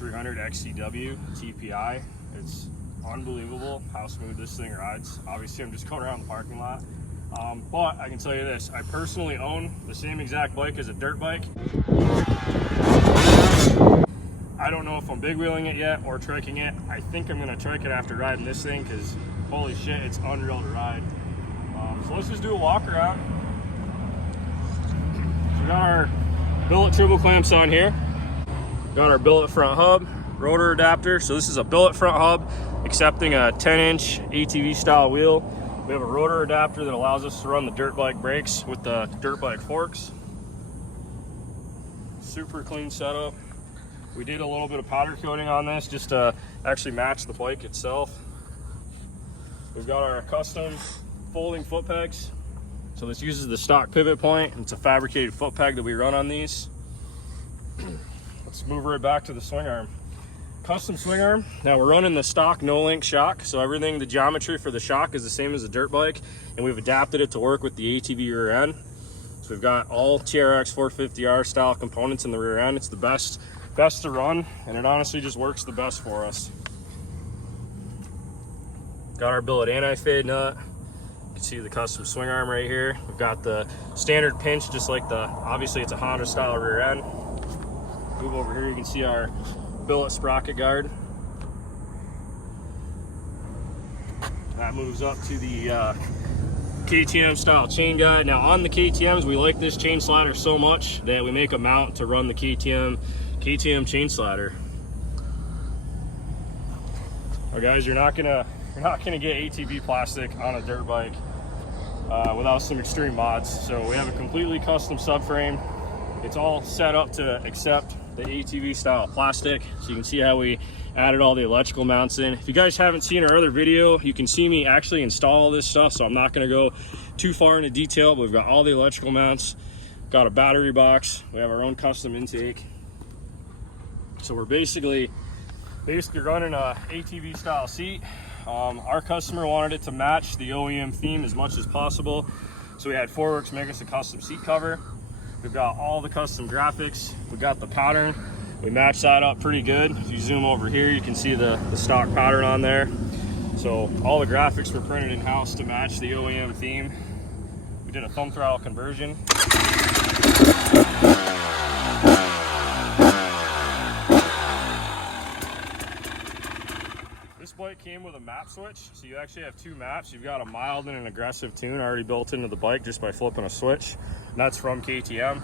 300 XCW-tpi. It's unbelievable how smooth this thing rides. Obviously, I'm just going around the parking lot. But I can tell you this, I personally own the same exact bike as a dirt bike. I don't know if I'm big wheeling it yet or triking it. I think I'm gonna trike it after riding this thing because holy shit, it's unreal to ride. So let's just do a walk around. We got our billet triple clamps on here. Got our billet front hub, rotor adapter. So this is a billet front hub accepting a 10-inch ATV style wheel. We have a rotor adapter that allows us to run the dirt bike brakes with the dirt bike forks. Super clean setup. We did a little bit of powder coating on this just to actually match the bike itself. We've got our custom folding foot pegs. So this uses the stock pivot point. It's a fabricated foot peg that we run on these. Let's move right back to the swing arm. Custom swing arm. Now we're running the stock no-link shock. So everything, the geometry for the shock is the same as a dirt bike. And we've adapted it to work with the ATV rear end. So we've got all TRX 450R style components in the rear end. It's the best to run, and it honestly just works the best for us. Got our billet anti-fade nut. You can see the custom swing arm right here. We've got the standard pinch, just like obviously it's a Honda style rear end. Move over here, you can see our billet sprocket guard. That moves up to the KTM style chain guide. Now on the KTMs, we like this chain slider so much that we make a mount to run the KTM chain slider. Now guys, you're not gonna get ATV plastic on a dirt bike without some extreme mods. So we have a completely custom subframe. It's all set up to accept the ATV style plastic. So you can see how we added all the electrical mounts in. If you guys haven't seen our other video, you can see me actually install all this stuff. So I'm not gonna go too far into detail, but we've got all the electrical mounts, got a battery box. We have our own custom intake. So we're basically running a ATV style seat. Our customer wanted it to match the OEM theme as much as possible. So we had Forworks make us a custom seat cover. We've got all the custom graphics. We got the pattern. We matched that up pretty good. If you zoom over here, you can see the stock pattern on there. So all the graphics were printed in-house to match the OEM theme. We did a thumb throttle conversion. This bike came with a map switch, so you actually have two maps. You've got a mild and an aggressive tune already built into the bike just by flipping a switch. And that's from KTM.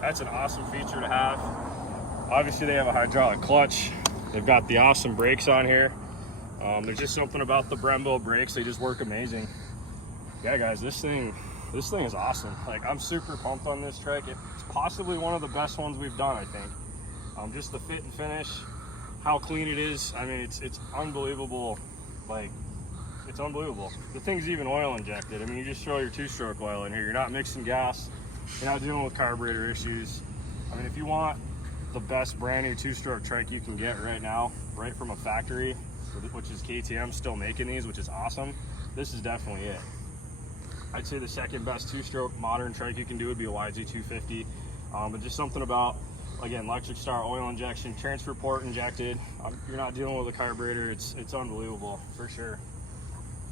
That's an awesome feature to have. Obviously they have a hydraulic clutch. They've got the awesome brakes on here. There's just something about the Brembo brakes, they just work amazing. Yeah guys, this thing is awesome. Like, I'm super pumped on this Trike. It's possibly one of the best ones we've done, I think. Just the fit and finish, how clean it is. I mean, it's unbelievable. Like, it's unbelievable. The thing's even oil injected. I mean, you just throw your two-stroke oil in here. You're not mixing gas. You're not dealing with carburetor issues. I mean, if you want the best brand new two-stroke Trike you can get right now, right from a factory, which is KTM still making these, which is awesome, this is definitely it. I'd say the second best two-stroke modern Trike you can do would be a YZ250. But just something about, again, electric start oil injection, transfer port injected. You're not dealing with a carburetor. It's unbelievable for sure.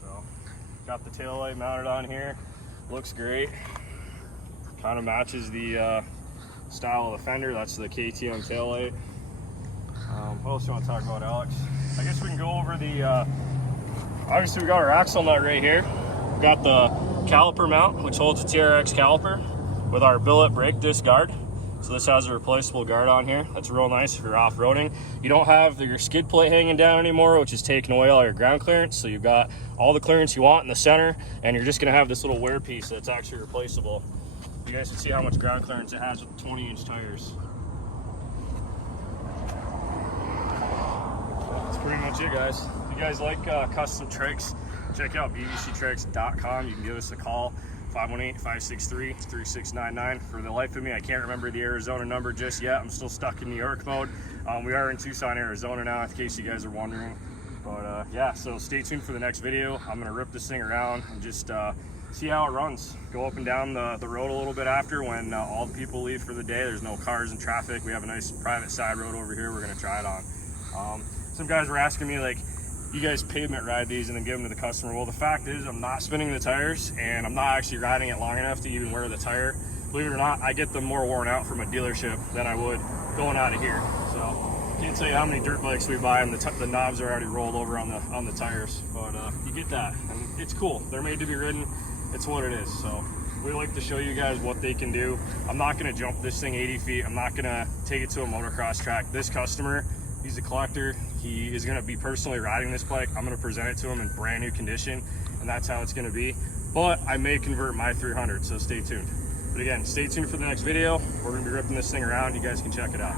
So got the tail light mounted on here. Looks great. Kind of matches the style of the fender. That's the KTM tail light. What else do you want to talk about, Alex? I guess we can go over the, obviously we got our axle nut right here. We've got the caliper mount, which holds a TRX caliper with our billet brake disc guard. So this has a replaceable guard on here. That's real nice if you're off-roading. You don't have your skid plate hanging down anymore, which is taking away all your ground clearance. So you've got all the clearance you want in the center, and you're just gonna have this little wear piece that's actually replaceable. You guys can see how much ground clearance it has with 20-inch tires. That's pretty much it, guys. If you guys like custom trikes, check out BVCTrikes.com. You can give us a call, 518-563-3699. For the life of me, I can't remember the Arizona number just yet. I'm still stuck in New York mode. We are in Tucson, Arizona now, in case you guys are wondering. But yeah, so stay tuned for the next video. I'm gonna rip this thing around and just see how it runs. Go up and down the road a little bit after when all the people leave for the day. There's no cars and traffic. We have a nice private side road over here we're gonna try it on. Some guys were asking me, like, you guys pavement ride these and then give them to the customer. Well, the fact is I'm not spinning the tires, and I'm not actually riding it long enough to even wear the tire. Believe it or not, I get them more worn out from a dealership than I would going out of here. So can't tell you how many dirt bikes we buy and the knobs are already rolled over on the tires, but you get that, and it's cool. They're made to be ridden. It's what it is. So we like to show you guys what they can do. I'm not going to jump this thing 80 feet. I'm not going to take it to a motocross track. This customer, he's a collector. He is going to be personally riding this bike. I'm going to present it to him in brand new condition, and that's how it's going to be. But I may convert my 300, so stay tuned. But again, stay tuned for the next video. We're going to be ripping this thing around. You guys can check it out.